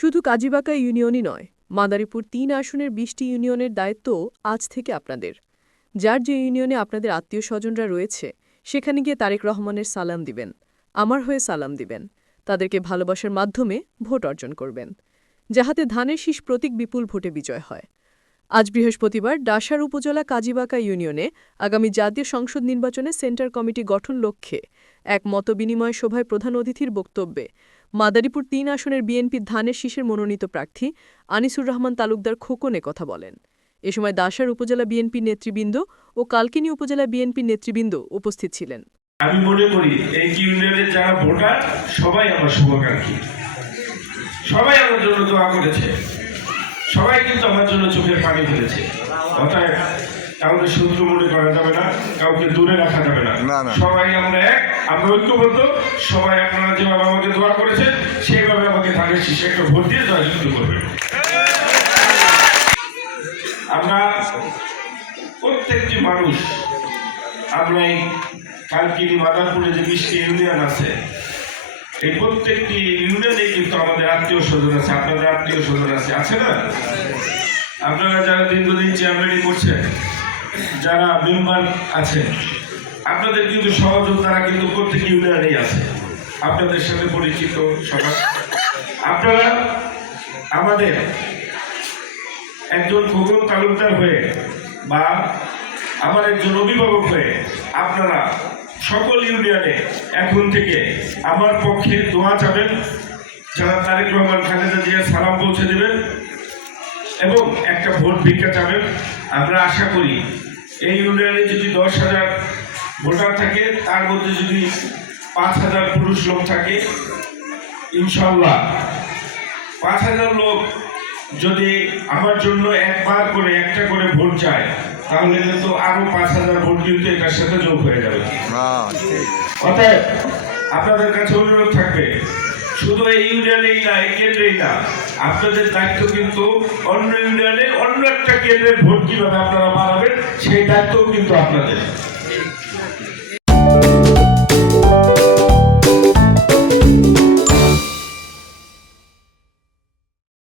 শুধু কাজীবাকা ইউনিয়নই নয়, মাদারীপুর ৩ আসনের ২০টি ইউনিয়নের দায়িত্বও আজ থেকে আপনাদের। যার যে ইউনিয়নে আপনাদের আত্মীয়-স্বজনরা রয়েছে, সেখানে গিয়ে তারেক রহমানের সালাম দিবেন, আমার হয়ে সালাম দিবেন, তাদেরকে ভালোবাসার মাধ্যমে ভোট অর্জন করবেন, যাহাতে ধানের শীষ প্রতীক বিপুল ভোটে বিজয় হয়। আজ বৃহস্পতিবার ডাসার উপজেলা কাজীবাকা ইউনিয়নে আগামী জাতীয় সংসদ নির্বাচনে সেন্টার কমিটি গঠন লক্ষ্যে এক মতবিনিময় সভায় প্রধান অতিথির বক্তব্যে মাদারীপুর ৩ আসনের বিএনপির ধানের শীষের মনোনীত প্রার্থী আনিসুর রহমান তালুকদার খোকন কথা বলেন। এ সময় দাসার উপজেলা বিএনপি নেতৃবৃন্দ ও কালকিনি উপজেলা বিএনপি নেতৃবৃন্দ উপস্থিত ছিলেন। আমি মনে করি এই ইউনিয়নের যারা ভোটার সবাই আমার শুভাকাঙ্ক্ষী, সবাই আমার জন্য দোয়া করেছে, সবাই কিন্তু আমার জন্য চোখের পানি ফেলেছে। অর্থাৎ কাউকে শত্রু মনে করা যাবে না, কাউকে দূরে রাখা যাবে না। সবাই আমরা এক, আমরা ঐক্যবদ্ধ। সবাই আপনারা যেভাবে আমাকে দোয়া করেছেন সেইভাবে আমাকে ধানের শীষে একটা ভোট দিয়ে জয়যুক্ত করবেন। আমরা প্রত্যেকটি মানুষ, আমরা এই কালকিনি মাদারপুরে যে 20টি ইউনিয়ন আছে, এই প্রত্যেকটি ইউনিয়নে কিন্তু আমাদের আত্মীয় স্বজন আছে, আপনাদের আত্মীয় স্বজন আছে না? আপনারা যারা দীর্ঘদিন চেয়ারম্যানই করছেন, যারা মেম্বার আছেন, আপনাদের কিন্তু সহযোদ্ধারা কিন্তু প্রত্যেক ইউনিয়নেই আছে, আপনাদের সাথে পরিচিত সবাই। আপনারা আমাদের একজন খোকন তালুকদার হয়ে বা আমার একজন অভিভাবক হয়ে আপনারা সকল ইউনিয়নে এখন থেকে আমার পক্ষে দোয়া চাবেন, যারা তারেক রহমান খালেদা জিয়ার সালাম পৌঁছে দেবেন এবং একটা ভোট ভিক্ষা চাবেন। আমরা আশা করি এই ইউনিয়নে যদি 10,000 ভোটার থাকে, তার মধ্যে যদি 5,000 পুরুষ লোক থাকে, ইনশাল্লাহ 5,000 লোক যদি আমার জন্য একবার করে একটা করে ভোট চায়, তাহলে কিন্তু আরো 5,000 ভোট কিন্তু এটার সাথে যোগ হয়ে যাবে। অতএব আপনাদের কাছে অনুরোধ থাকবে, শুধু এই ইউনিয়নেই না, এই কেন্দ্রেই না, আপনাদের দায়িত্ব কিন্তু অন্য ইউনিয়নে অন্য একটা কেন্দ্রের ভোট কিভাবে আপনারা বাড়াবেন সেই দায়িত্বও কিন্তু আপনাদের।